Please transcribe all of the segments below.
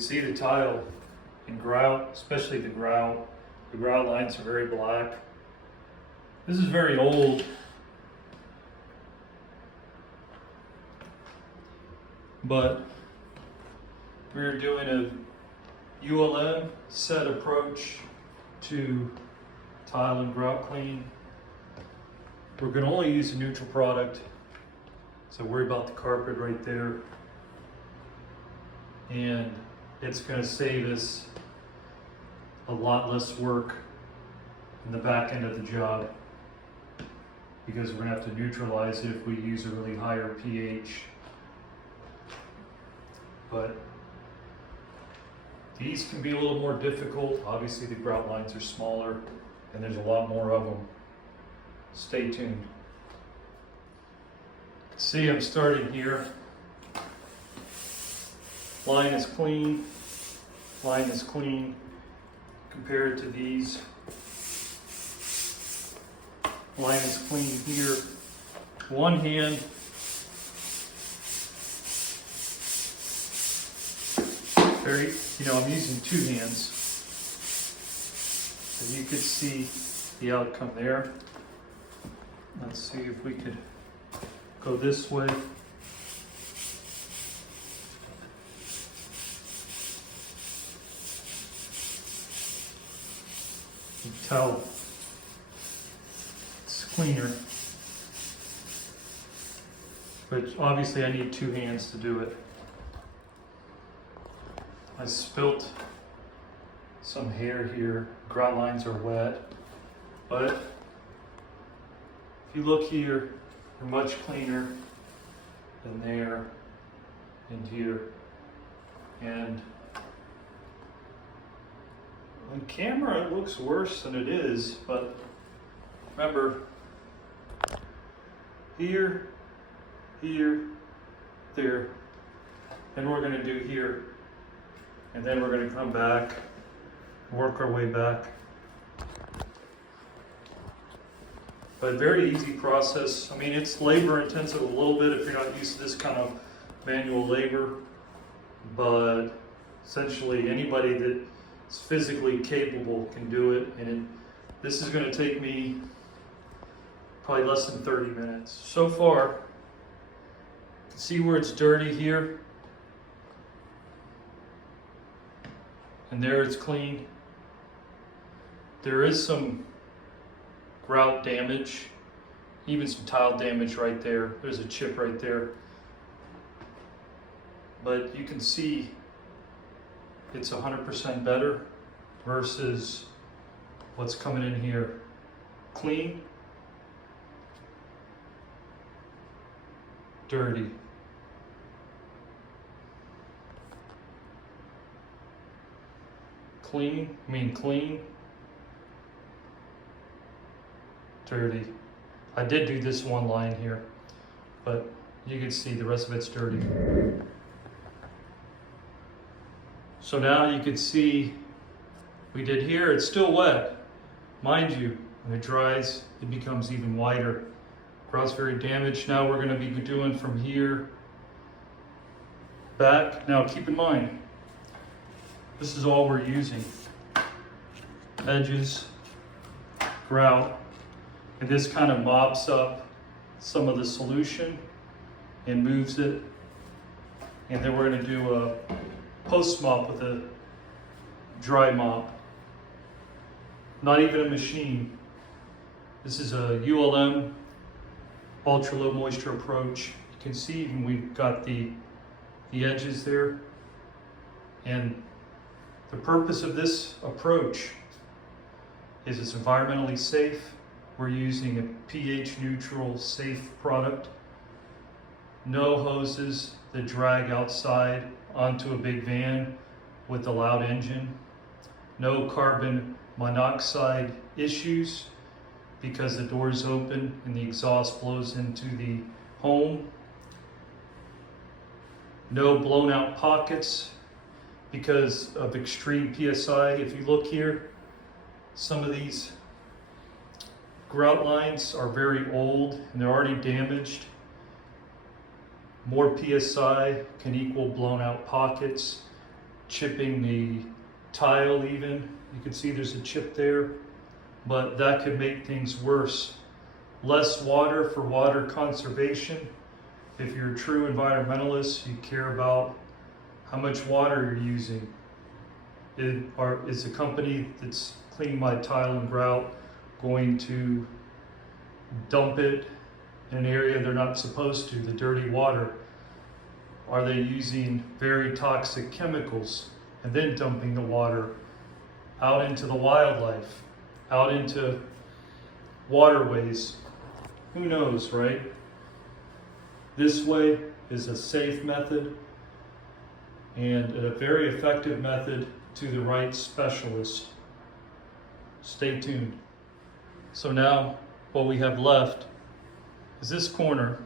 can see the tile in grout, especially the grout. The grout lines are very black. This is very old. But we're doing a ULM set approach to tile and grout clean. We're going to only use a neutral product, so worry about the carpet right there. And it's going to save us a lot less work in the back end of the job, because we're going to have to neutralize it if we use a really higher pH. But these can be a little more difficult. Obviously the grout lines are smaller and there's a lot more of them. Stay tuned. See, I'm starting here. Line is clean. Line is clean. Compared to these. Line is clean here. One hand. I'm using two hands. So you could see the outcome there. Let's see if we could go this way. You can tell it's cleaner. But obviously I need two hands to do it. I spilt some hair here. Grout lines are wet, but if you look here, they're much cleaner than there and here. And on camera it looks worse than it is, but remember, here, here, there, and we're going to do here. And then we're going to come back, work our way back. But very easy process. I mean, it's labor intensive a little bit if you're not used to this kind of manual labor. But essentially anybody that's physically capable can do it. And this is going to take me probably less than 30 minutes. So far, you can see where it's dirty here. And there it's clean. There is some grout damage, even some tile damage right there. There's a chip right there. But you can see it's 100% better versus what's coming in here. Clean, dirty. Clean, dirty. I did do this one line here, but you can see the rest of it's dirty. So now you can see we did here, it's still wet. Mind you, when it dries, it becomes even whiter. Grout's very damaged. Now we're gonna be doing from here back. Now keep in mind, this is all we're using. Edges, grout, and this kind of mops up some of the solution and moves it. And then we're going to do a post mop with a dry mop. Not even a machine. This is a ULM, ultra low moisture approach. You can see even we've got the edges there. And the purpose of this approach is it's environmentally safe. We're using a pH neutral, safe product. No hoses that drag outside onto a big van with a loud engine. No carbon monoxide issues because the door's open and the exhaust blows into the home. No blown out pockets because of extreme PSI. If you look here, some of these grout lines are very old and they're already damaged. More PSI can equal blown out pockets. chipping the tile even. You can see there's a chip there, but that could make things worse. Less water for water conservation. If you're a true environmentalist, you care about how much water you're using. Is the company that's cleaning my tile and grout going to dump it in an area they're not supposed to, the dirty water? Are they using very toxic chemicals and then dumping the water out into the wildlife, out into waterways? Who knows, right? This way is a safe method and a very effective method to the right specialist. Stay tuned. So now what we have left is this corner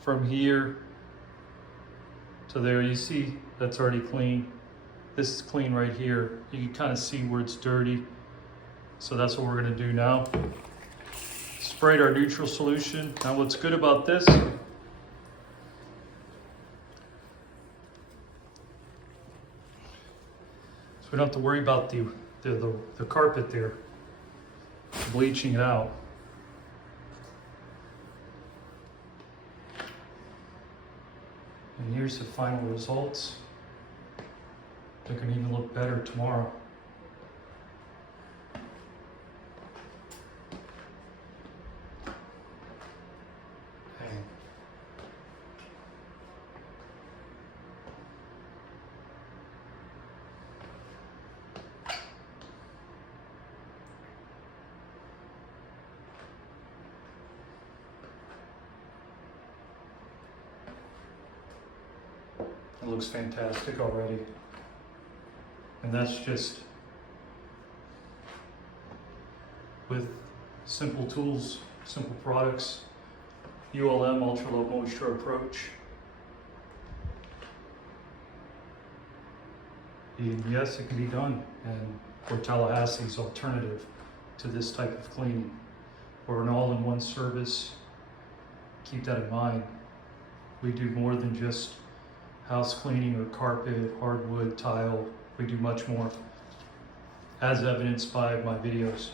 from here to there. You see that's already clean. This is clean right here. You can kind of see where it's dirty. So that's what we're going to do now. Sprayed our neutral solution. Now what's good about this, so we don't have to worry about the carpet there, bleaching it out. And here's the final results. They can even look better tomorrow. Dang. It looks fantastic already. And that's just with simple tools, simple products, ULM, ultra low moisture approach. And yes, it can be done. And we're Tallahassee's alternative to this type of cleaning. We're an all-in-one service. Keep that in mind. We do more than just house cleaning or carpet, hardwood, tile. We do much more, as evidenced by my videos.